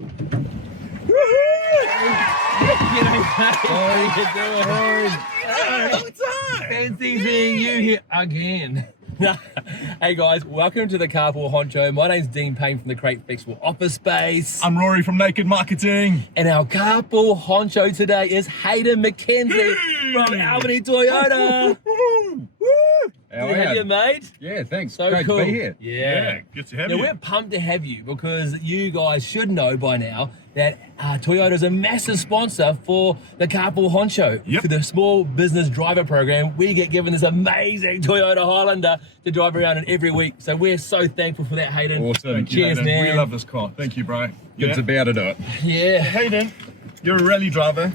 How you doing? Long time. Fancy seeing you here again. Hey guys, welcome to the Carpool Honcho. My name's Dean Payn from the Crate Flexible Office Space. I'm Rory from Haydn Marketing. And our Carpool Honcho today is Haydn Mackenzie from Albany Toyota. How Good to have you, mate. Yeah, thanks. So Great cool. to be here. Yeah. Good to have Now, you. we're pumped to have you because you guys should know by now that Toyota is a massive sponsor for the Carpool Honcho. Yep. For the small business driver program, we get given this amazing Toyota Highlander to drive around in every week. So we're so thankful for that, Haydn. Awesome. Thank you, Cheers, Hayden. man. We love this car. Thank you, bro. Good to be able to do it. Yeah. Hayden, you're a rally driver.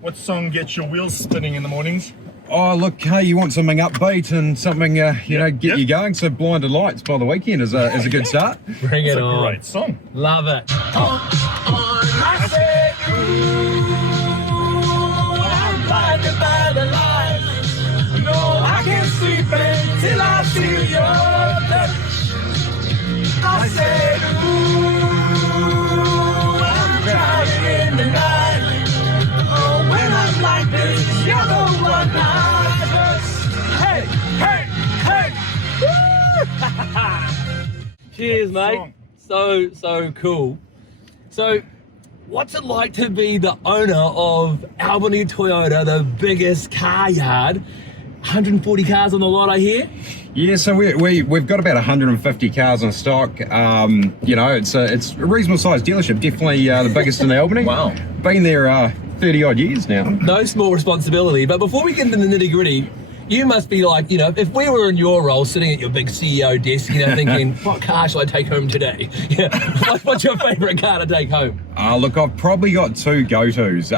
What song gets your wheels spinning in the mornings? Oh, look, hey, you want something upbeat and something, get you going. So Blinded Lights by The Weekend is a good start. Bring it It's a on. great song. Love it. I said, ooh, I'm blinded by the lights. No, I can't sleep until I feel your touch. I said, ooh, I'm drowning in the night. Oh, when I'm like this, you're the one I trust. Hey, hey, hey, woo! Cheers, mate. Song. So cool. So, what's it like to be the owner of Albany Toyota, the biggest car yard? 140 cars on the lot, I hear. Yeah, so we've got about 150 cars in stock. It's a reasonable sized dealership, definitely the biggest in Albany. Wow. Been there 30 odd years now. No small responsibility. But before we get into the nitty gritty, you must be like, if we were in your role, sitting at your big CEO desk, thinking, what car shall I take home today? What's your favorite car to take home? Look, I've probably got two go-tos.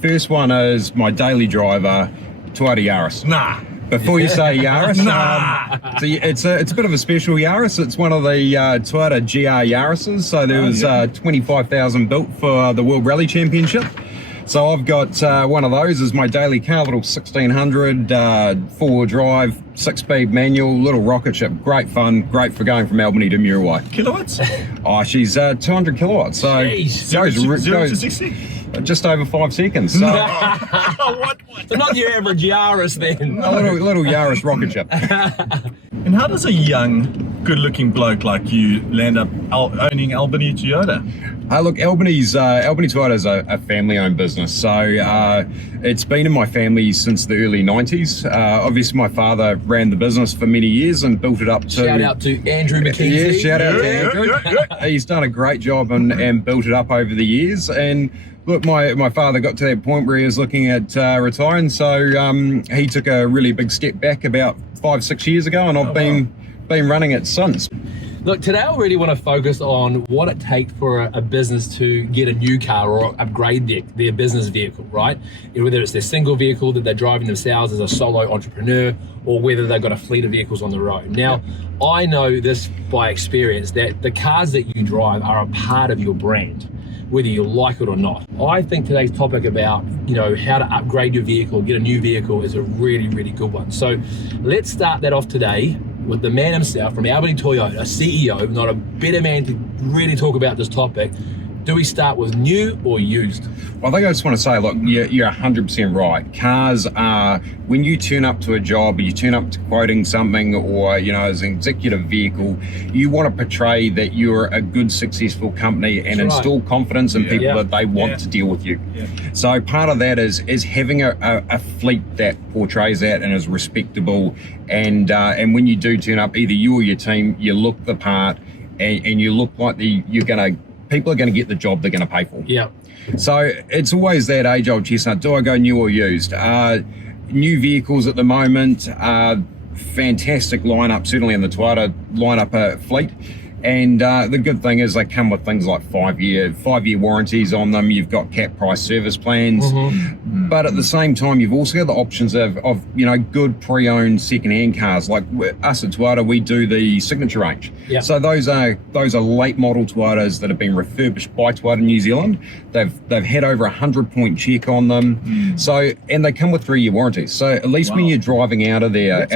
First one is my daily driver, Toyota Yaris. Nah. Before you say Yaris, Nah. it's a bit of a special Yaris. It's one of the Toyota GR Yarises. So there was 25,000 built for the World Rally Championship. So I've got one of those as my daily car, little 1600 four-wheel drive, 6-speed manual, little rocket ship. Great fun, great for going from Albany to Muriwai. Kilowatts? Oh, she's 200 kilowatts. So Jeez. goes, Zero to goes 60? just over 5 seconds. So What? So not your average Yaris then. a little Yaris rocket ship. And how does a young, good-looking bloke like you land up owning Albany Toyota? Look, Albany Toyota is a family-owned business, so it's been in my family since the early 90s. Obviously, my father ran the business for many years and built it up to... Shout out to Andrew Mackenzie. Yeah, shout out to Yeah, Andrew. yeah. He's done a great job and built it up over the years. And look, my father got to that point where he was looking at retiring, so he took a really big step back about 5-6 years ago, and I've been running it since. Look, today I really want to focus on what it takes for a business to get a new car or upgrade their business vehicle, right? Whether it's their single vehicle that they're driving themselves as a solo entrepreneur, or whether they've got a fleet of vehicles on the road. Now, I know this by experience that the cars that you drive are a part of your brand, whether you like it or not. I think today's topic about, how to upgrade your vehicle, get a new vehicle is a really, really good one. So let's start that off today with the man himself from Albany Toyota, CEO, not a better man to really talk about this topic. Do we start with new or used? Well, I think I just want to say, look, you're 100% right. Cars are, when you turn up to a job, or you turn up to quoting something, or, as an executive vehicle, you want to portray that you're a good, successful company and That's instill right. confidence in people Yeah. that they want to deal with you. Yeah. So part of that is having a fleet that portrays that and is respectable. And when you do turn up, either you or your team, you look the part and you look like people are going to get the job they're going to pay for. Yeah. So it's always that age-old chestnut. Do I go new or used? New vehicles at the moment, fantastic lineup, certainly in the Toyota lineup fleet. And the good thing is they come with things like 5-year warranties on them. You've got cap price service plans. But at the same time, you've also got the options of good pre-owned second-hand cars. Like us at Toyota, we do the Signature range. Yep. So those are late model Toyotas that have been refurbished by Toyota New Zealand. They've had over 100-point check on them. So, and they come with 3-year warranties. So at least when you're driving out of there,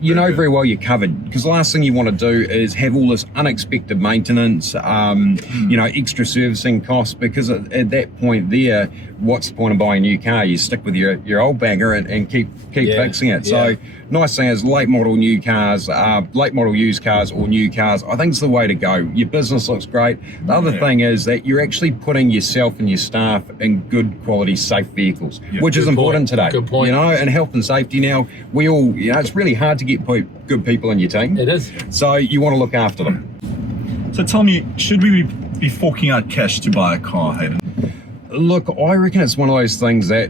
you know very well you're covered. Because the last thing you want to do is have all this unexpected maintenance, extra servicing costs. Because at that point there, what's the point of buying a new car? You stick with your old bagger and keep fixing it. So nice thing is late model new cars, late model used cars or new cars, I think it's the way to go. Your business looks great. The other thing is that you're actually putting yourself and your staff in good quality, safe vehicles, which is important today. Good point. And health and safety now, we all, it's really hard to get good people in your team. It is. So you want to look after them. So tell me, should we be forking out cash to buy a car, Haydn? Look, I reckon it's one of those things that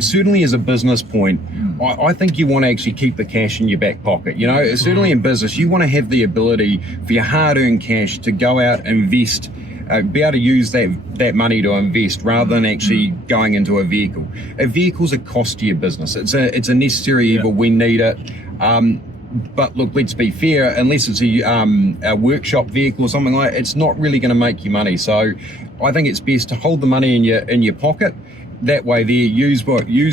certainly as a business point, I think you want to actually keep the cash in your back pocket. Certainly in business, you want to have the ability for your hard-earned cash to go out and invest, be able to use that money to invest rather than actually going into a vehicle. A vehicle's a cost to your business. It's a necessary evil. We need it. But look, let's be fair, unless it's a workshop vehicle or something like that, it's not really going to make you money. So I think it's best to hold the money in your pocket. That way there, use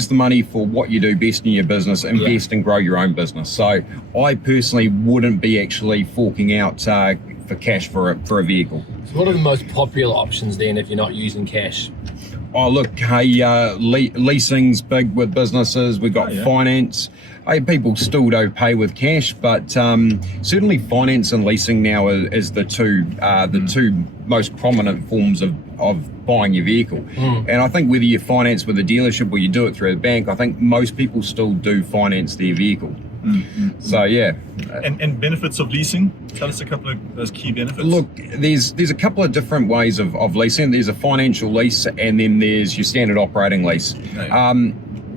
the money for what you do best in your business, invest and grow your own business. So I personally wouldn't be actually forking out for cash for a vehicle. So what are the most popular options then if you're not using cash? Oh, look, hey, leasing's big with businesses. We've got finance. Hey, people still do pay with cash, but certainly finance and leasing now is the two most prominent forms of buying your vehicle. And I think whether you finance with a dealership or you do it through a bank, I think most people still do finance their vehicle. So yeah. And benefits of leasing? Tell us a couple of those key benefits. Look, there's a couple of different ways of leasing. There's a financial lease, and then there's your standard operating lease.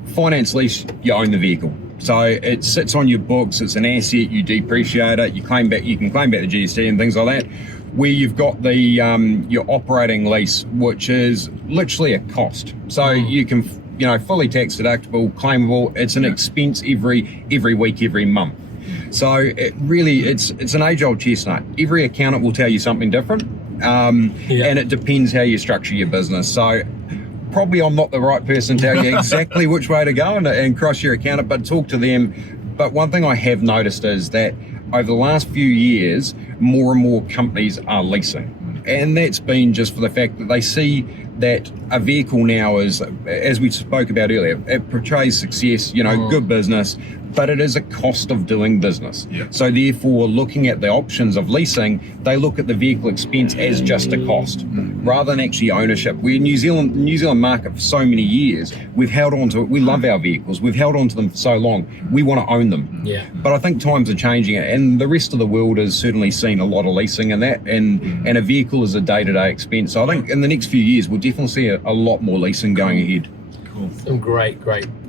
Finance lease, you own the vehicle. So it sits on your books, it's an asset, you depreciate it, you can claim back the GST and things like that. Where you've got the your operating lease, which is literally a cost. So you can fully tax deductible, claimable. It's an expense every week, every month. So it's an age-old chestnut. Every accountant will tell you something different, and it depends how you structure your business. So probably I'm not the right person to tell you exactly which way to go and cross your accountant, but talk to them. But one thing I have noticed is that over the last few years, more and more companies are leasing. And that's been just for the fact that they see that a vehicle now is, as we spoke about earlier, it portrays success, good business, but it is a cost of doing business. So therefore, looking at the options of leasing, they look at the vehicle expense as just a cost, rather than actually ownership. We're New Zealand market for so many years, we've held on to it. We love our vehicles. We've held on to them for so long. We want to own them. But I think times are changing, and the rest of the world has certainly seen a lot of leasing in that, and a vehicle is a day-to-day expense. So I think in the next few years, we'll definitely see a lot more leasing going ahead. Cool. Some great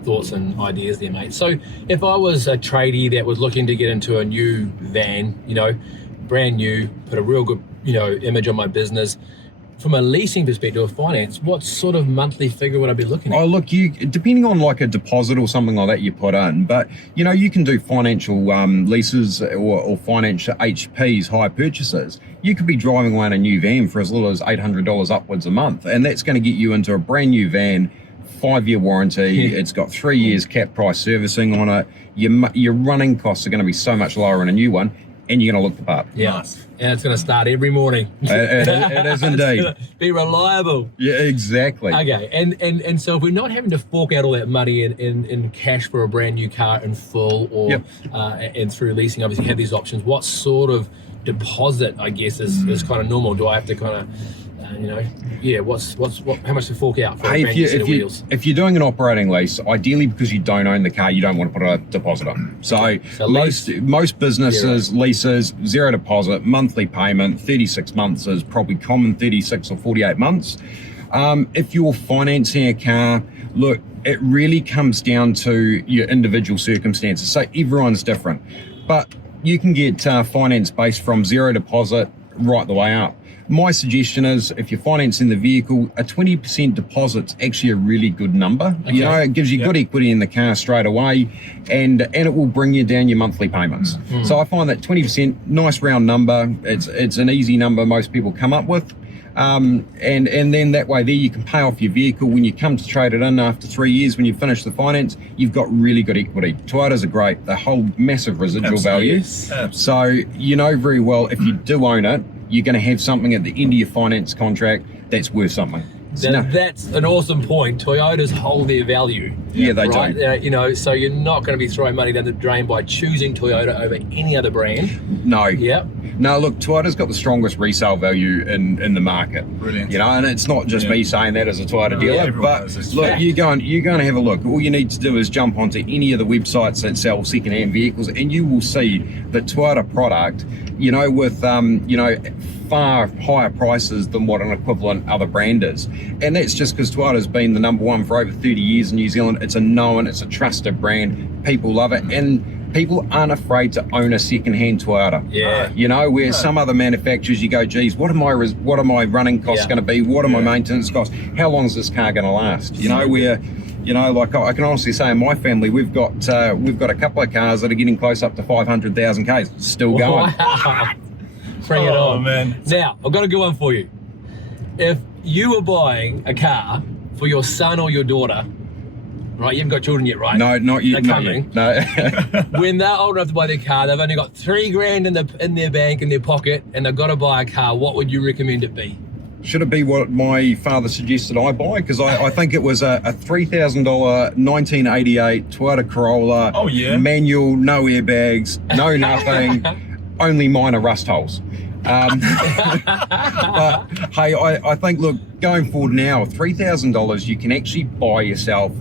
thoughts and ideas there, mate. So if I was a tradie that was looking to get into a new van, brand new, put a real good, image on my business, from a leasing perspective or finance, what sort of monthly figure would I be looking at? Oh, look, depending on like a deposit or something like that you put in, but you can do financial leases or financial HPs, hire purchases. You could be driving away in a new van for as little as $800 upwards a month, and that's going to get you into a brand new van, 5-year warranty. It's got 3 years cap price servicing on it. Your running costs are going to be so much lower in a new one, and you're going to look the part. Nice. And it's going to start every morning. It is indeed. It's gonna be reliable. Yeah, exactly. Okay, and so if we're not having to fork out all that money in cash for a brand new car in full, or and through leasing, obviously have these options. What sort of deposit, I guess, is kind of normal? Do I have to kind of how much to fork out for a brand new set of wheels? If you're doing an operating lease, ideally because you don't own the car, you don't want to put a deposit on. So most businesses, leases, zero deposit, monthly payment, 36 months is probably common, 36 or 48 months. If you're financing a car, look, it really comes down to your individual circumstances. So everyone's different, but you can get finance based from zero deposit right the way up. My suggestion is, if you're financing the vehicle, a 20% deposit's actually a really good number. You know, it gives you good equity in the car straight away, and it will bring you down your monthly payments. So I find that 20%, nice round number. It's an easy number most people come up with. And then that way there you can pay off your vehicle. When you come to trade it in after 3 years, when you finish the finance, you've got really good equity. Toyotas are great. They hold massive residual value. So you know very well, if you do own it, you're going to have something at the end of your finance contract that's worth something. That's an awesome point. Toyotas hold their value. Yeah, they do. You know, so you're not going to be throwing money down the drain by choosing Toyota over any other brand. No. Yeah. No, look, Toyota's got the strongest resale value in the market. Brilliant. You know, and it's not just me saying that as a Toyota dealer, but look, you're going to have a look. All you need to do is jump onto any of the websites that sell second-hand vehicles, and you will see the Toyota product, you know, with far higher prices than what an equivalent other brand is. And that's just because Toyota's been the number one for over 30 years in New Zealand. It's a known, it's a trusted brand. People love it, and people aren't afraid to own a second-hand Toyota. Yeah. You know, where some other manufacturers, you go, geez, what are my running costs going to be? What are my maintenance costs? How long is this car going to last? You know, where, you know, like I can honestly say in my family, we've got a couple of cars that are getting close up to 500,000 Ks, still going. Wow. Bring it on. Man. Now, I've got a good one for you. If you were buying a car for your son or your daughter, right, you haven't got children yet, right? No, not yet. They're coming. No. When they're old enough to buy their car, they've only got $3,000 in their bank, in their pocket, and they've got to buy a car. What would you recommend it be? Should it be what my father suggested I buy? Because I think it was a $3,000 1988 Toyota Corolla. Oh, yeah. Manual, no airbags, no nothing, only minor rust holes. But hey, I think, look, going forward now, $3,000, you can actually buy yourself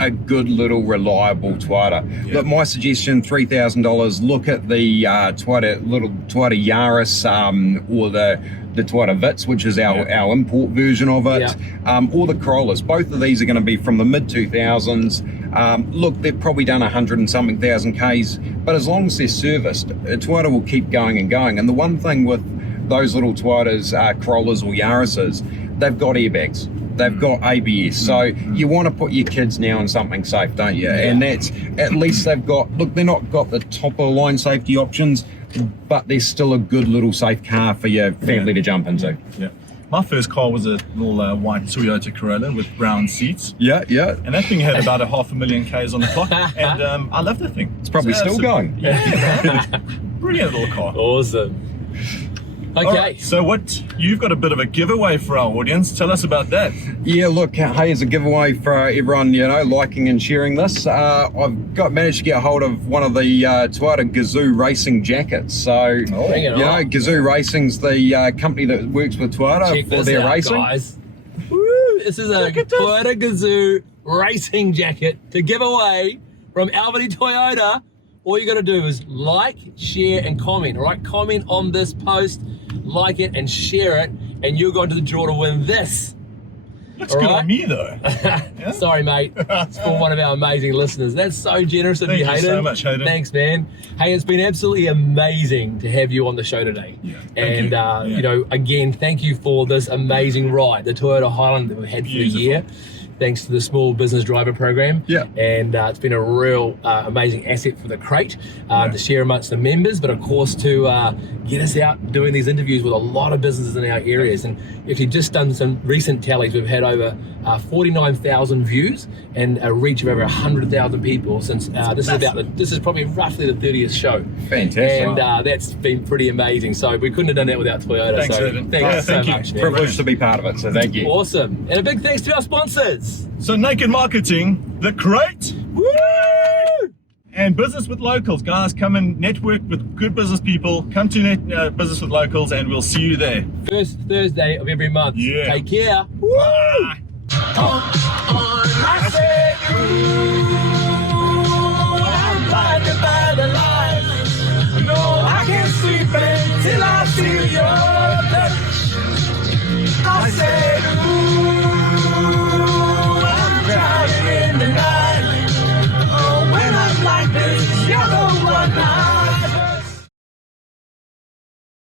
a good little reliable Toyota. Yeah. Look, my suggestion, $3,000, look at the Toyota Yaris or the Toyota Vitz, which is our import version of it, or the Corollas. Both of these are going to be from the mid-2000s. Look, they've probably done 100 and something thousand Ks, but as long as they're serviced, Toyota will keep going and going. And the one thing with those little Toyotas, Corollas or Yarises, they've got airbags. They've got ABS, so you want to put your kids now in something safe, don't you? And that's, at least they've got, look, they're not got the top of the line safety options, but they're still a good little safe car for your family to jump into. Yeah. My first car was a little white Toyota Corolla with brown seats. Yeah. And that thing had about 500,000 Ks on the clock, and I love that thing. It's probably still going. Yeah. Brilliant little car. Awesome. Okay. All right, so you've got a bit of a giveaway for our audience. Tell us about that. Yeah, look, hey, as a giveaway for everyone, you know, liking and sharing this, I've managed to get a hold of one of the Toyota Gazoo racing jackets. So, Bring it on. Gazoo Racing's the company that works with Toyota Check for this their out, racing. guys. Woo, this is a Toyota Gazoo racing jacket to give away from Albany Toyota. All you got to do is like, share, and comment. All right, comment on this post, like it, and share it, and you're going to the draw to win this. Looks good on me, though. Sorry, mate. It's for one of our amazing listeners. That's so generous of you, Hayden. Thank you so much, Hayden. Thanks, man. Hey, it's been absolutely amazing to have you on the show today. Thank you. You know, again, thank you for this amazing ride, the Toyota Highland that we've had for the year. Thanks to the Small Business Driver Program. And it's been a real amazing asset for the crate to share amongst the members, but of course to get us out doing these interviews with a lot of businesses in our areas. And actually just done some recent tallies. We've had over 49,000 views and a reach of over 100,000 people since this is probably roughly the 30th show. Fantastic. And that's been pretty amazing. So we couldn't have done that without Toyota. Thanks, so Hayden. thanks so Thank you. much, man. Privileged to be part of it, so thank you. Awesome. And a big thanks to our sponsors. So Naked Marketing, The Crate, Woo! and Business with Locals. Guys, come and network with good business people. Come to Business with Locals, and we'll see you there. First Thursday of every month. Yeah. Take care. Bye. Oh,